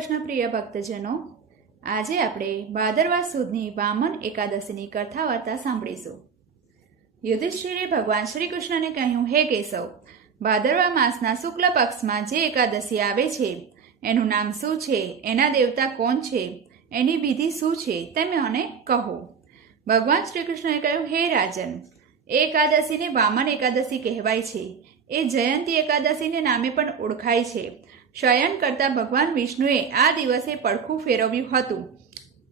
કૃષ્ણ પ્રિય ભક્તજનો. આજે આપણે ભાદરવા સુદની વામન એકાદશીની કથા વાર્તા સાંભળીશું. યુધિષ્ઠિરે ભગવાન શ્રી કૃષ્ણને કહ્યું, હે કેશવ, ભાદરવા માસના શુક્લ પક્ષમાં જે એકાદશી આવે છે, એનું નામ શું છે, એના દેવતા કોણ છે, એની વિધિ શું છે, તે મને કહો. ભગવાન શ્રી કૃષ્ણએ કહ્યું, હે રાજન એકાદશીને વામન એકાદશી કહેવાય છે. એ જયંતી એકાદશીને નામે પણ ઓળખાય છે. શયન કરતા ભગવાન વિષ્ણુએ આ દિવસે પડખું ફેરવ્યું હતું.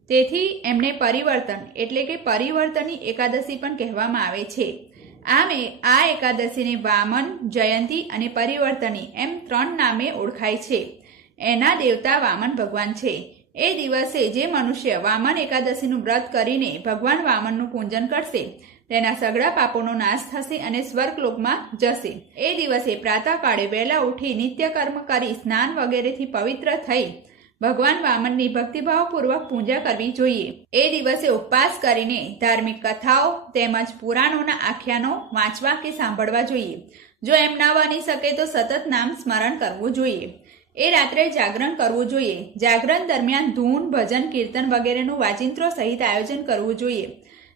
તેથી એમને પરિવર્તન એટલે કે પરિવર્તનની એકાદશી પણ કહેવામાં આવે છે. આમ આ એકાદશીને વામન, જયંતી અને પરિવર્તની એમ ત્રણ નામે ઓળખાય છે. એના દેવતા વામન ભગવાન છે. એ દિવસે જે મનુષ્ય વામન એકાદશીનું વ્રત કરીને ભગવાન વામનનું પૂજન કરશે, તેના સગળા પાપોનો નાશ થશે અને સ્વર્ગલોકમાં જશે. એ દિવસે પ્રાતઃકાળે વહેલા ઉઠી નિત્યકર્મ કરી સ્નાન વગેરેથી પવિત્ર થઈ ભગવાન વામનની ભક્તિભાવપૂર્વક પૂજા કરવી જોઈએ. એ દિવસે ઉપવાસ કરીને ધાર્મિક કથાઓ તેમજ પુરાણોના આખ્યાનો વાંચવા કે સાંભળવા જોઈએ. જો એમ ના બની શકે તો સતત નામ સ્મરણ કરવું જોઈએ. એ રાત્રે જાગરણ કરવું જોઈએ. જાગરણ દરમિયાન ધૂન, ભજન, કીર્તન વગેરેનું વાચિંત્રો સહિત આયોજન કરવું જોઈએ.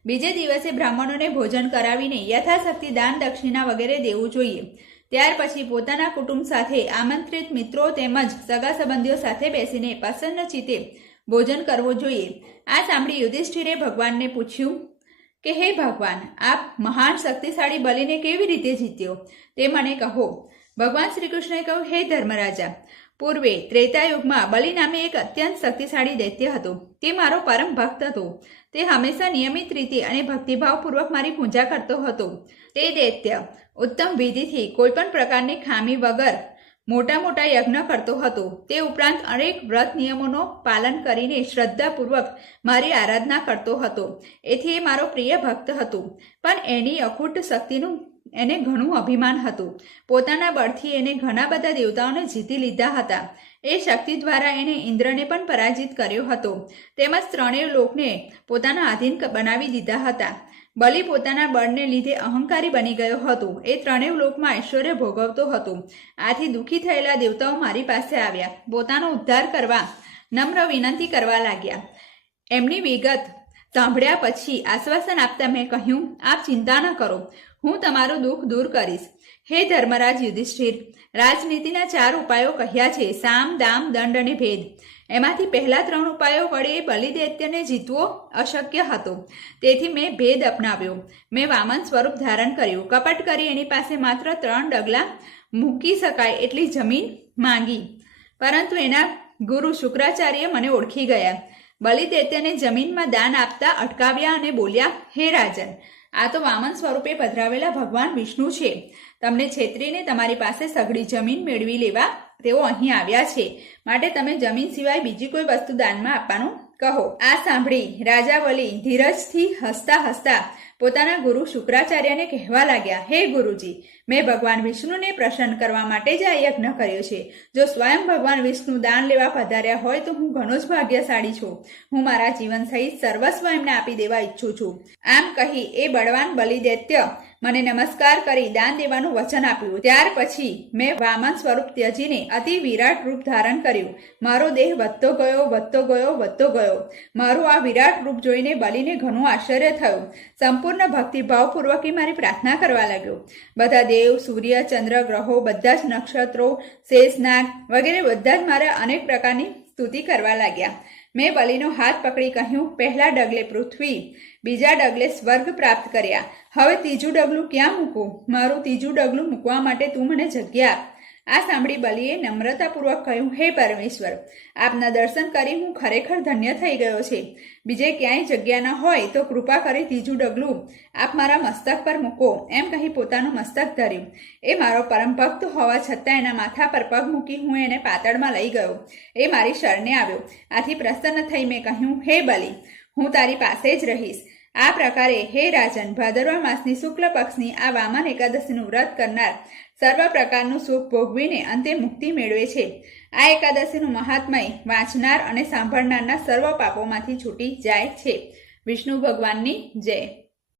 બીજે દિવસે બ્રાહ્મણોને ભોજન કરાવીને યથાશક્તિ દાન દક્ષિણા વગેરે દેવું જોઈએ. ત્યાર પછી પોતાના કુટુંબ સાથે આમંત્રિત મિત્રો તેમજ સગા સંબંધીઓ સાથે બેસીને પ્રસન્ન ચિત્તે ભોજન કરવું જોઈએ. આ સાંભળી યુધિષ્ઠિરે ભગવાનને પૂછ્યું કે, હે ભગવાન, આપ મહાન શક્તિશાળી બલીને કેવી રીતે જીત્યો? તે મને કહો. ભગવાન શ્રી કૃષ્ણએ કહ્યું, હે ધર્મરાજા પૂર્વે ત્રેતાયુગમાં બલિ નામે એક અત્યંત શક્તિશાળી દૈત્ય હતો. તે મારો પરમ ભક્ત હતો. તે હંમેશા નિયમિત રીતે અને ભક્તિભાવપૂર્વક મારી પૂજા કરતો હતો. તે દૈત્ય ઉત્તમ વિધિથી કોઈપણ પ્રકારની ખામી વગર મોટા મોટા યજ્ઞ કરતો હતો. તે ઉપરાંત અનેક વ્રત નિયમોનો પાલન કરીને શ્રદ્ધાપૂર્વક મારી આરાધના કરતો હતો. એથી એ મારો પ્રિય ભક્ત હતો. પણ એની અખૂટ શક્તિનું એને ઘણું અભિમાન હતું. પોતાના બળથી એને ઘણા બધા દેવતાઓને જીતી લીધા હતા. એ શક્તિ દ્વારા એણે ઇન્દ્રને પણ પરાજિત કર્યો હતો. તેમજ ત્રણેય લોકને પોતાના આધીન બનાવી દીધા હતા. બલિ પોતાના બળને લીધે અહંકારી બની ગયો હતો. એ ત્રણેય લોકમાં ઐશ્વર્ય ભોગવતો હતો. આથી દુઃખી થયેલા દેવતાઓ મારી પાસે આવ્યા. પોતાનો ઉદ્ધાર કરવા, નમ્ર વિનંતી કરવા લાગ્યા. એમની વિગત સાંભળ્યા પછી આશ્વાસન આપતા મેં કહ્યું, આપ ચિંતા ન કરો. હું તમારું દુઃખ દૂર કરીશ. હે ધર્મરાજ યુધિષ્ઠિર, રાજનીતિના ચાર ઉપાયો કહ્યા છે, સામ, દામ, દંડ અને ભેદ. એમાંથી પહેલા ત્રણ ઉપાયો વડે બલિદૈત્યને જીતવો અશક્ય હતો. તેથી મેં ભેદ અપનાવ્યો. મેં વામન સ્વરૂપ ધારણ કર્યું. કપટ કરી એની પાસે માત્ર ત્રણ ડગલા મૂકી શકાય એટલી જમીન માંગી. પરંતુ એના ગુરુ શુક્રાચાર્ય મને ઓળખી ગયા. બલિદૈત્યને જમીનમાં દાન આપતા અટકાવ્યા અને બોલ્યા, હે રાજન આ તો વામન સ્વરૂપે પધરાવેલા ભગવાન વિષ્ણુ છે. તમને છેતરીને તમારી પાસે સઘળી જમીન મેળવી લેવા તેઓ અહીં આવ્યા છે. માટે તમે જમીન સિવાય બીજી કોઈ વસ્તુ દાનમાં આપવાનું કહો, આ સાંભળી રાજા બલિ ધીરજથી હસતા હસતા પોતાના ગુરુ શુક્રાચાર્યને કહેવા લાગ્યા, હે ગુરુજી, મેં ભગવાન વિષ્ણુને પ્રસન્ન કરવા માટે જ આ યજ્ઞ કર્યો છે. જો સ્વયં ભગવાન વિષ્ણુ દાન લેવા પધાર્યા હોય તો હું ઘણો જ ભાગ્યશાળી છું. હું મારા જીવન સહિત સર્વસ્વ એમને આપી દેવા ઈચ્છું છું. આમ કહી એ બળવાન બલિદૈત્ય મને નમસ્કાર કરી દાન દેવાનું વચન આપ્યું. ત્યાર પછી મેં વામન સ્વરૂપ ત્યજીને અતિ વિરાટ રૂપ ધારણ કર્યું. મારો દેહ વધતો ગયો વધતો ગયો વધતો ગયો. મારું આ વિરાટ રૂપ જોઈને બલીને ઘણું આશ્ચર્ય થયું. સંપૂર્ણ ભક્તિભાવપૂર્વક મારી પ્રાર્થના કરવા લાગ્યો. બધા દેવ, સૂર્ય, ચંદ્ર, ગ્રહો, બધા જ નક્ષત્રો, શેષનાગ વગેરે બધા જ મારા અનેક પ્રકારની સ્તુતિ કરવા લાગ્યા. મેં બલિનો હાથ પકડી કહ્યું, પહેલા ડગલે પૃથ્વી, બીજા ડગલે સ્વર્ગ પ્રાપ્ત કર્યા. હવે ત્રીજું ડગલું ક્યાં મૂકું મારું ત્રીજું ડગલું મૂકવા માટે તું મને જગ્યા આ સાંભળી બલિએ નમ્રતાપૂર્વક કહ્યું, હે પરમેશ્વર, આપના દર્શન કરી હું ખરેખર ધન્ય થઈ ગયો છે. બીજે ક્યાંય જગ્યા ન હોય તો કૃપા કરી ત્રીજું ડગલું આપ મારા મસ્તક પર મૂકો. એમ કહી પોતાનું મસ્તક ધર્યું. એ મારો પરમ ભક્ત હોવા છતાં એના માથા પર પગ મૂકી હું એને પાતળમાં લઈ ગયો. એ મારી શરણે આવ્યો. આથી પ્રસન્ન થઈ મેં કહ્યું, હે બલી, હું તારી પાસે જ રહીશ. આ પ્રકારે હે રાજન, ભાદરવા માસની શુક્લ પક્ષની આ વામન એકાદશીનું વ્રત કરનાર સર્વ પ્રકારનું સુખ ભોગવીને અંતે મુક્તિ મેળવે છે. આ એકાદશીનું મહાત્મય વાંચનાર અને સાંભળનારના સર્વ પાપોમાંથી છૂટી જાય છે. વિષ્ણુ ભગવાનની જય.